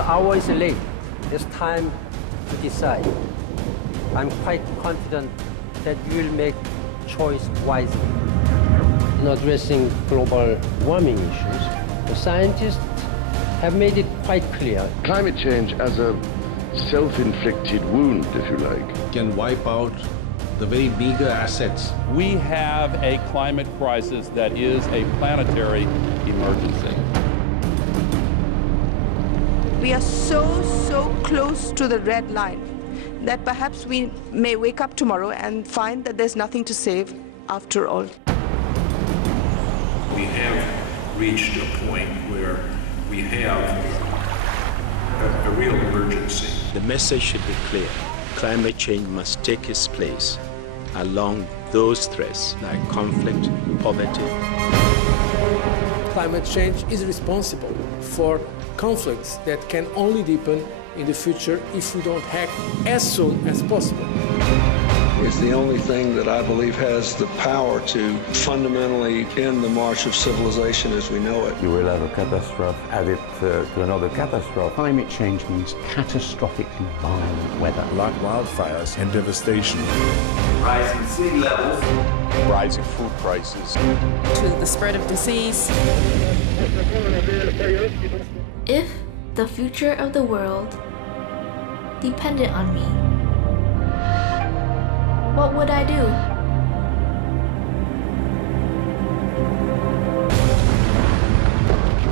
the hour is late. It's time to decide. I'm quite confident that you will make choice wisely. In addressing global warming issues, the scientists have made it quite clear. Climate change as a self-inflicted wound, if you like, can wipe out the very meager assets. We have a climate crisis that is a planetary emergency. We are so close to the red line that perhaps we may wake up tomorrow and find that there's nothing to save after all. We have reached a point where we have a real emergency. The message should be clear. Climate change must take its place along those threats like conflict, poverty. Climate change is responsible for conflicts that can only deepen in the future if we don't act as soon as possible. It's the only thing that I believe has the power to fundamentally end the march of civilization as we know it. You will have a catastrophe, add it to another catastrophe. Climate change means catastrophically violent weather. Like wildfires and devastation. Rising sea levels. Rising food prices. To the spread of disease. If the future of the world depended on me, what would I do?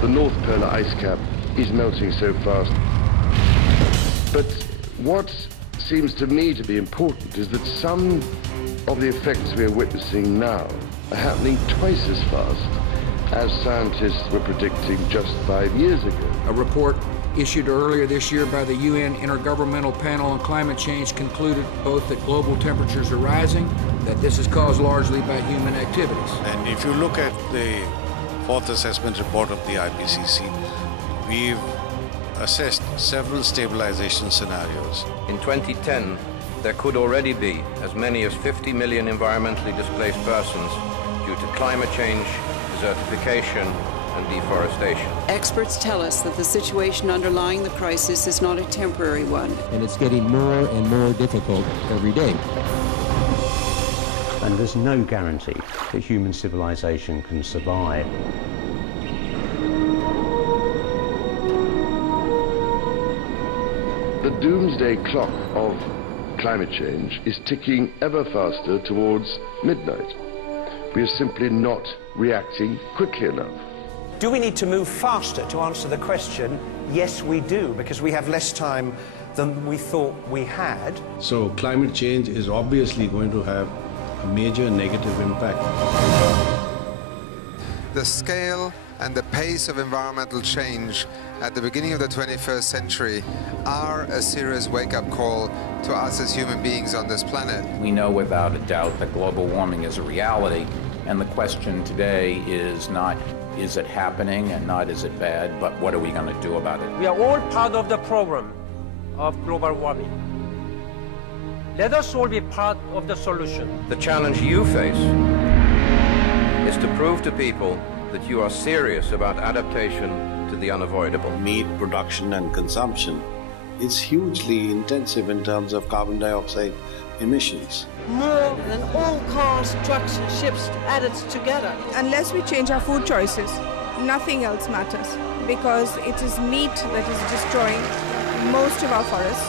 the North Polar ice cap is melting so fast. But what seems to me to be important is that some of the effects we are witnessing now are happening twice as fast as scientists were predicting just 5 years ago. A report issued earlier this year by the UN Intergovernmental Panel on Climate Change concluded both that global temperatures are rising, that this is caused largely by human activities. And if you look at the fourth assessment report of the IPCC, we've assessed several stabilization scenarios. In 2010, there could already be as many as 50 million environmentally displaced persons due to climate change, desertification, and deforestation. Experts tell us that the situation underlying the crisis is not a temporary one. And it's getting more and more difficult every day. And there's no guarantee that human civilization can survive. The doomsday clock of climate change is ticking ever faster towards midnight. We are simply not reacting quickly enough. Do we need to move faster to answer the question? Yes, we do, because we have less time than we thought we had. So climate change is obviously going to have a major negative impact. The scale and the pace of environmental change at the beginning of the 21st century are a serious wake-up call to us as human beings on this planet. We know without a doubt that global warming is a reality, and the question today is not is it happening and not is it bad, but what are we going to do about it? We are all part of the problem of global warming. Let us all be part of the solution. The challenge you face is to prove to people that you are serious about adaptation to the unavoidable. Meat production and consumption is hugely intensive in terms of carbon dioxide emissions. More than all cars, trucks, and ships added together. Unless we change our food choices, nothing else matters, because it is meat that is destroying most of our forests.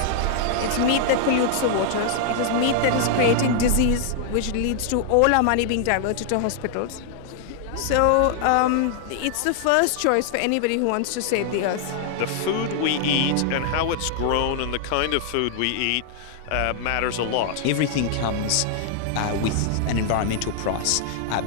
It's meat that pollutes the waters. It is meat that is creating disease, which leads to all our money being diverted to hospitals. So it's the first choice for anybody who wants to save the earth. The food we eat and how it's grown and the kind of food we eat matters a lot. Everything comes with an environmental price.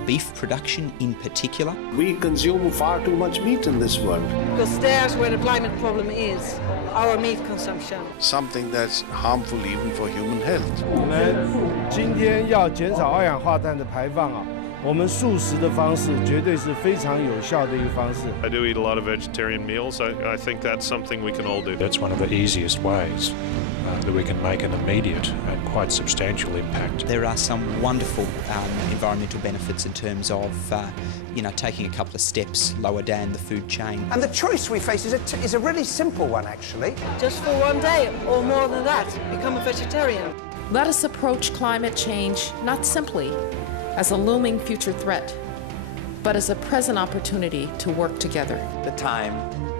Beef production in particular. We consume far too much meat in this world. Because there's where the climate problem is, our meat consumption. Something that's harmful even for human health. 我们今天要减少二氧化碳的排放啊。我们素食的方式绝对是非常有效的一个方式。I do eat a lot of vegetarian meals. I think that's something we can all do. That's one of the easiest ways that we can make an immediate and quite substantial impact. There are some wonderful environmental benefits in terms of, taking a couple of steps lower down the food chain. And the choice we face is a really simple one, actually. Just for one day, or more than that, become a vegetarian. Let us approach climate change not simply as a looming future threat, but as a present opportunity to work together. The time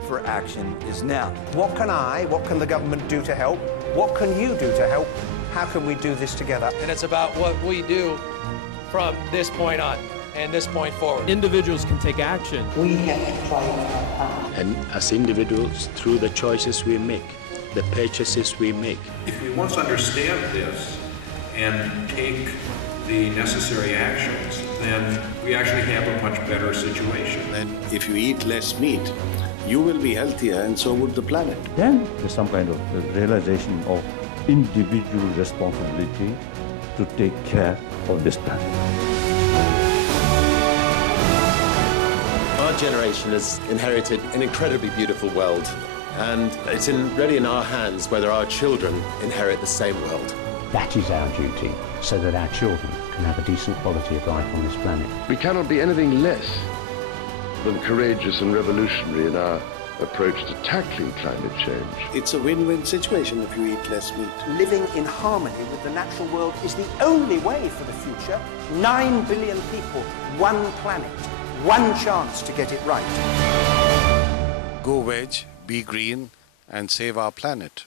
for action is now. What can the government do to help? What can you do to help? How can we do this together? And it's about what we do from this point on and this point forward. Individuals can take action. We have to try our part. And as individuals, through the choices we make, the purchases we make. If we once understand this and take the necessary actions, then we actually have a much better situation. And if you eat less meat, you will be healthier and so would the planet. Then there's some kind of realization of individual responsibility to take care of this planet. Our generation has inherited an incredibly beautiful world, and it's really in our hands whether our children inherit the same world. That is our duty, so that our children can have a decent quality of life on this planet. We cannot be anything less than courageous and revolutionary in our approach to tackling climate change. It's a win-win situation if you eat less meat. Living in harmony with the natural world is the only way for the future. 9 billion people, one planet, one chance to get it right. Go veg, be green, and save our planet.